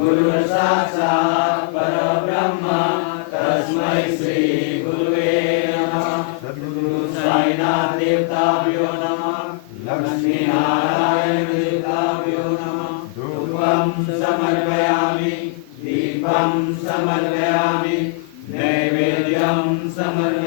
गुरु साक्षात् परब्रह्म तस्मै श्री गुरुवे नमः। सद्गुरु साईनाथ देवताभ्यो नमः। लक्ष्मी नारायण देवताभ्यो नमः। धूपं समर्पयामि, दीपं समर्पयामि, नैवेद्यं समर्पयामि।